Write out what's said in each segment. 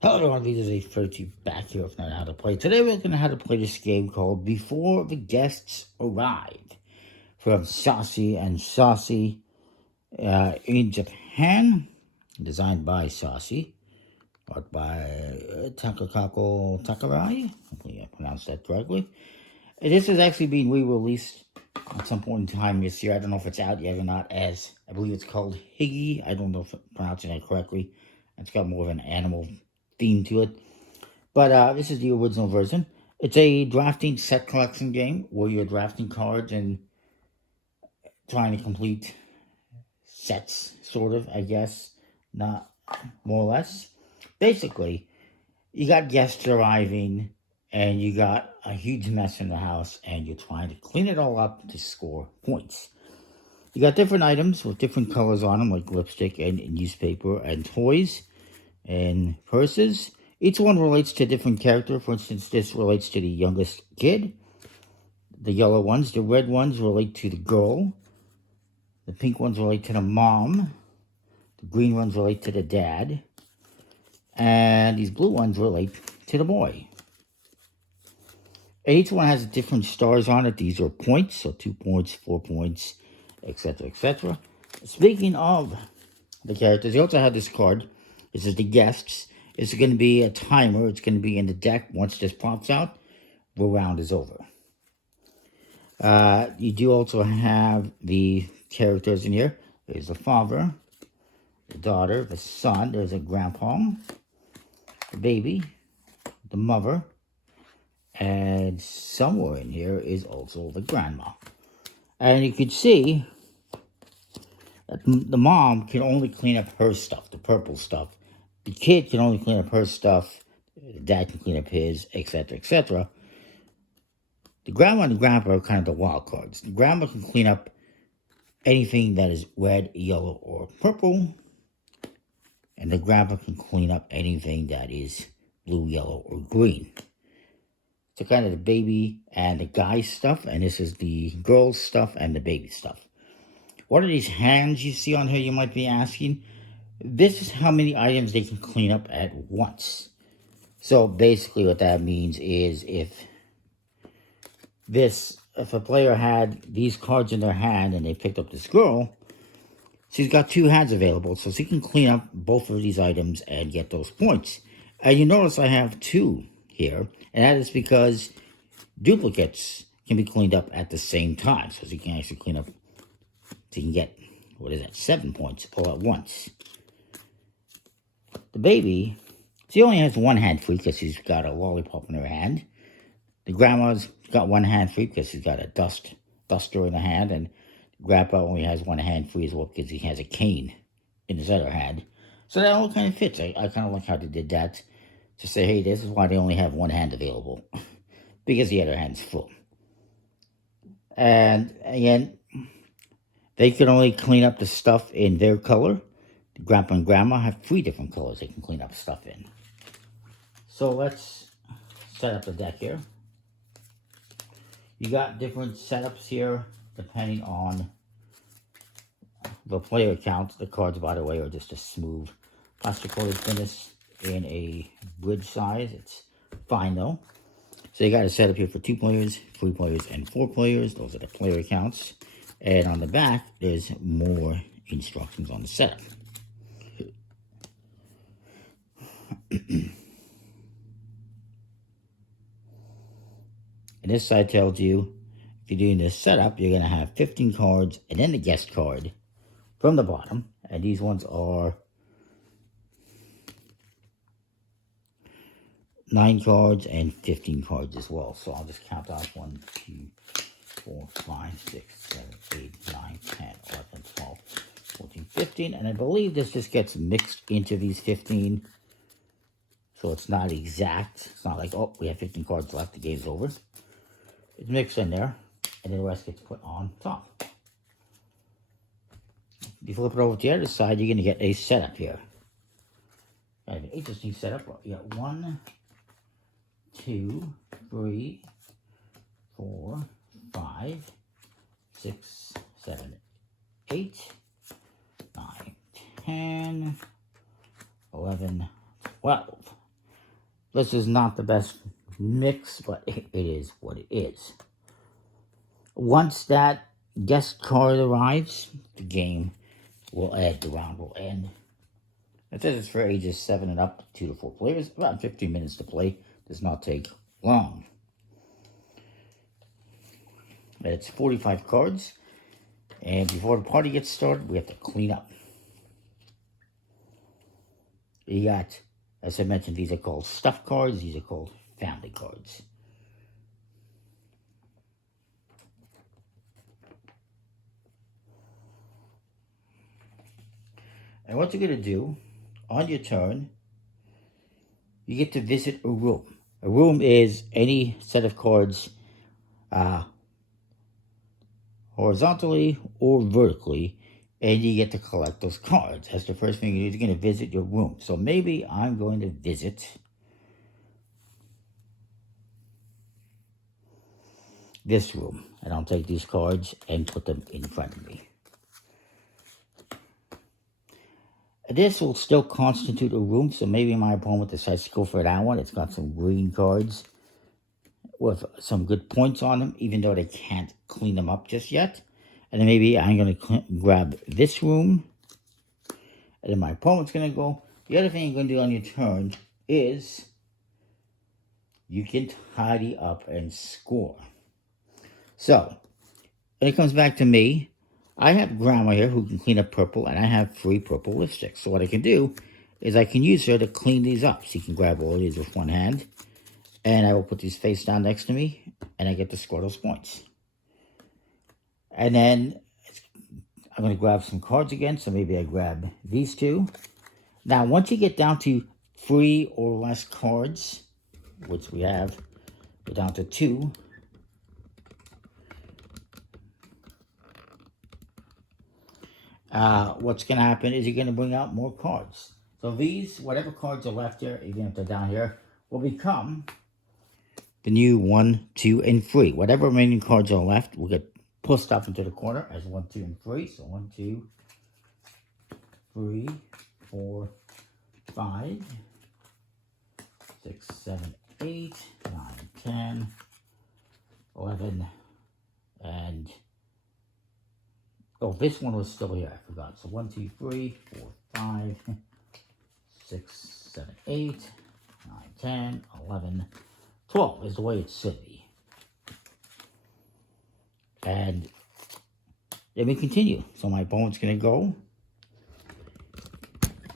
Hello everyone, this is A32 back here with Not How to Play. Today we're going to how to play this game called Before the Guests Arrive from Saucy and Saucy in Japan. Designed by Saucy, art by Takakako Takarai. Hopefully I pronounced that correctly. And this is actually being re-released at some point in time this year. I don't know if it's out yet or not, as I believe it's called Hygge. I don't know if I'm pronouncing that correctly. It's got more of an animal theme to it. But this is the original version. It's a drafting set collection game where you're drafting cards and trying to complete sets, sort of, I guess. Not more or less. Basically, you got guests arriving and you got a huge mess in the house and you're trying to clean it all up to score points. You got different items with different colors on them, like lipstick and newspaper and toys and purses. Each one relates to a different character. For instance, this relates to the youngest kid. The yellow ones, the red ones relate to the girl. The pink ones relate to the mom. The green ones relate to the dad. And these blue ones relate to the boy. And each one has different stars on it. These are points, so 2 points, 4 points, etc., etc. Speaking of the characters, you also have this card. This is the guests. It's going to be a timer. It's going to be in the deck. Once this pops out, the round is over. You do also have the characters in here. There's the father, the daughter, the son. There's a grandpa, the baby, the mother, and somewhere in here is also the grandma. And you can see that the mom can only clean up her stuff, the purple stuff. The kid can only clean up her stuff. The dad can clean up his, etc., etc. The grandma and the grandpa are kind of the wild cards. The grandma can clean up anything that is red, yellow, or purple. And the grandpa can clean up anything that is blue, yellow, or green. So kind of the baby and the guy stuff. And this is the girl's stuff and the baby stuff. What are these hands you see on here, you might be asking? This is how many items they can clean up at once. So basically what that means is if a player had these cards in their hand and they picked up this girl, she's got 2 hands available, so she can clean up both of these items and get those points. And you notice I have 2 here, and that is because duplicates can be cleaned up at the same time. So she can actually clean up, she can get, 7 points all at once. The baby, she only has 1 hand free because she's got a lollipop in her hand. The grandma's got 1 hand free because she's got a duster in her hand. And grandpa only has 1 hand free as well because he has a cane in his other hand. So that all kind of fits. I kind of like how they did that. To say, hey, this is why they only have 1 hand available. Because the other hand's full. And again, they can only clean up the stuff in their color. Grandpa and grandma have 3 different colors they can clean up stuff in. So let's set up the deck here. You got different setups here depending on the player count. The cards, by the way, are just a smooth plastic coated finish in a bridge size. It's fine though. So you got a setup here for 2 players, 3 players, and 4 players. Those are the player counts. And on the back, there's more instructions on the setup. And this side tells you, if you're doing this setup, you're going to have 15 cards and then the guest card from the bottom. And these ones are 9 cards and 15 cards as well. So I'll just count off 1, 2, 4, 5, 6, 7, 8, 9, 10, 11, 12, 14, 15. And I believe this just gets mixed into these 15. So it's not exact. It's not like, oh, we have 15 cards left, the game's over. It's mixed in there, and then the rest gets put on top. If you flip it over to the other side, you're going to get a setup here. I have an interesting setup. You got 1, 2, 3, 4, 5, 6, 7, 8, 9, 10, 11, 12. This is not the best mix, but it is what it is. Once that guest card arrives, the game will end, the round will end. It says it's for ages 7 and up, 2 to 4 players. About 15 minutes to play. Does not take long. It's 45 cards. And before the party gets started, we have to clean up. You got, as I mentioned, these are called stuff cards. These are called family cards. And what you're going to do, on your turn, you get to visit a room. A room is any set of cards horizontally or vertically, and you get to collect those cards. That's the first thing you do. You're going to visit your room. So maybe I'm going to visit this room, and I'll take these cards and put them in front of me. This will still constitute a room, so maybe my opponent decides to go for that one. It's got some green cards with some good points on them, even though they can't clean them up just yet. And then maybe I'm going to grab this room, and then my opponent's going to go. The other thing you're going to do on your turn is you can tidy up and score. So, when it comes back to me, I have Grandma here who can clean up purple, and I have 3 purple lipsticks. So what I can do is I can use her to clean these up. So you can grab all of these with one hand, and I will put these face down next to me, and I get to score those points. And then I'm going to grab some cards again, so maybe I grab these 2. Now, once you get down to 3 or less cards, which we have, we're down to 2. What's going to happen is you're going to bring out more cards. So these, whatever cards are left here, even if they're down here, will become the new 1, 2, and 3. Whatever remaining cards are left will get pushed up into the corner as 1, 2, and 3. So 1, 2, 3, 4, 5, 6, 7, 8, 9, 10, 11, and... oh, this one was still here. I forgot. So 1, 2, 3, 4, 5, 6, 7, 8, 9, 10, 11, 12 is the way it should be. And then we continue. So my opponent's going to go.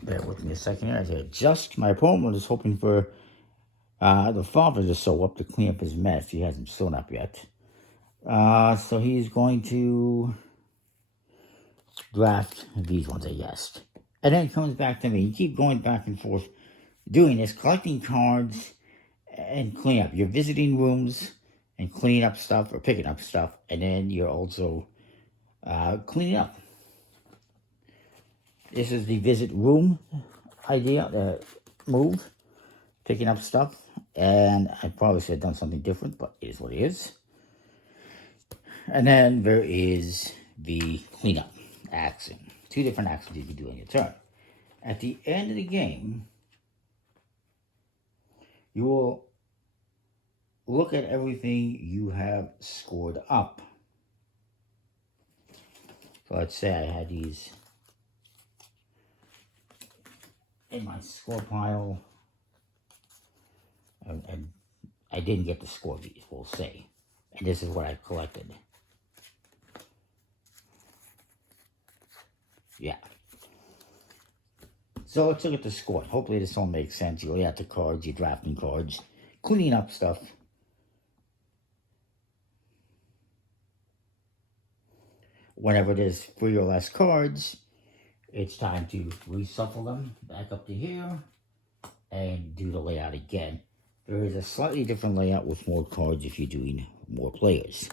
Bear with me a second here. I have to adjust. My opponent is hoping for the father to sew up to clean up his mess. He hasn't sewn up yet. So he's going to draft these ones, I guess. And then it comes back to me. You keep going back and forth doing this, collecting cards and cleaning up. You're visiting rooms and cleaning up stuff or picking up stuff, and then you're also cleaning up. This is the visit room idea, the move, picking up stuff. And I probably should have done something different, but it is what it is. And then there is the cleanup action. 2 different actions you can do on your turn. At the end of the game, you will look at everything you have scored up. So let's say I had these in my score pile, and I didn't get to score these, we'll say. And this is what I collected. Yeah. So let's look at the score. Hopefully this all makes sense. You lay out the cards, you're drafting cards, cleaning up stuff. Whenever there's 3 or less cards, it's time to reshuffle them back up to here and do the layout again. There is a slightly different layout with more cards if you're doing more players.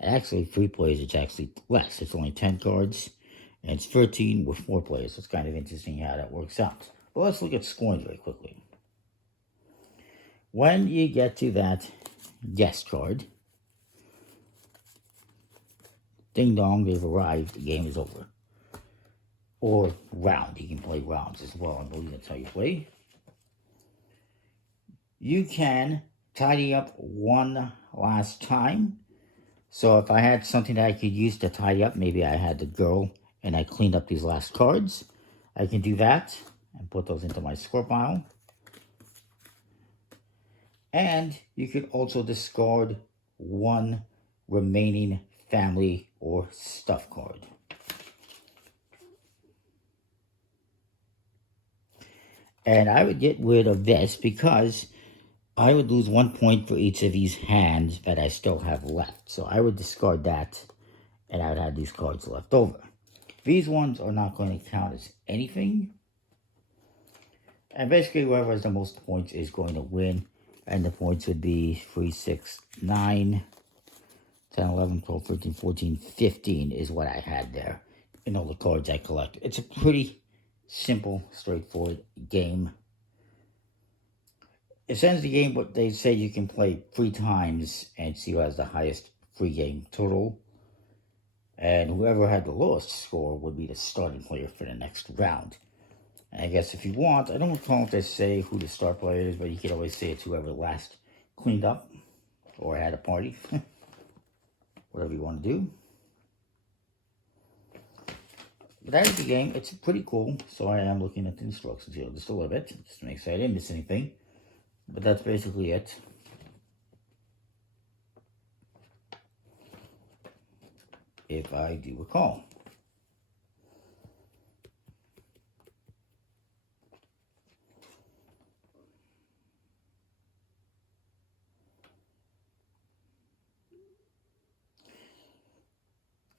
Actually, 3 players, it's actually less. It's only 10 cards, and it's 13 with 4 players. So it's kind of interesting how that works out. But let's look at scoring very quickly. When you get to that guest card, ding dong, they've arrived, the game is over. or round. You can play rounds as well, I believe that's how you play. You can tidy up one last time. So if I had something that I could use to tidy up, maybe I had the girl and I cleaned up these last cards, I can do that and put those into my score pile. And you could also discard one remaining family or stuff card. And I would get rid of this because I would lose 1 point for each of these hands that I still have left. So I would discard that, and I would have these cards left over. These ones are not going to count as anything. And basically, whoever has the most points is going to win. And the points would be 3, 6, 9, 10, 11, 12, 13, 14, 15 is what I had there in all the cards I collect. It's a pretty simple, straightforward game. It ends the game, but they say you can play 3 times and see who has the highest free game total. And whoever had the lowest score would be the starting player for the next round. And I guess if you want, I don't recall if they say who the start player is, but you could always say it's whoever last cleaned up or had a party. Whatever you want to do. But that is the game. It's pretty cool. So I am looking at the instructions here just a little bit, just to make sure I didn't miss anything. But that's basically it. If I do recall.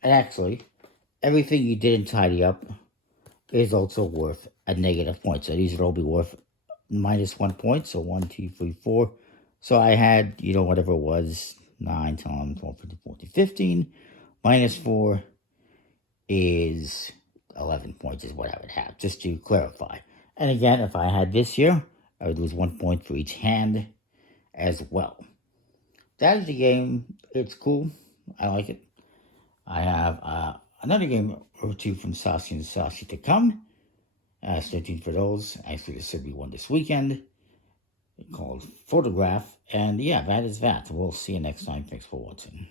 And actually, everything you didn't tidy up is also worth a negative point. So these would all be worth -1 point. So 1, 2, 3, 4. So I had, whatever it was, 9, 10, 11, 12, 13, 14, 15. -4 is 11 points is what I would have, just to clarify. And again, if I had this here, I would lose 1 point for each hand as well. That is the game. It's cool. I like it. I have another game or two from Saucy and Saucy to come. Stay tuned for those. Actually, there should be one this weekend called Photograph. And yeah, that is that. We'll see you next time. Thanks for watching.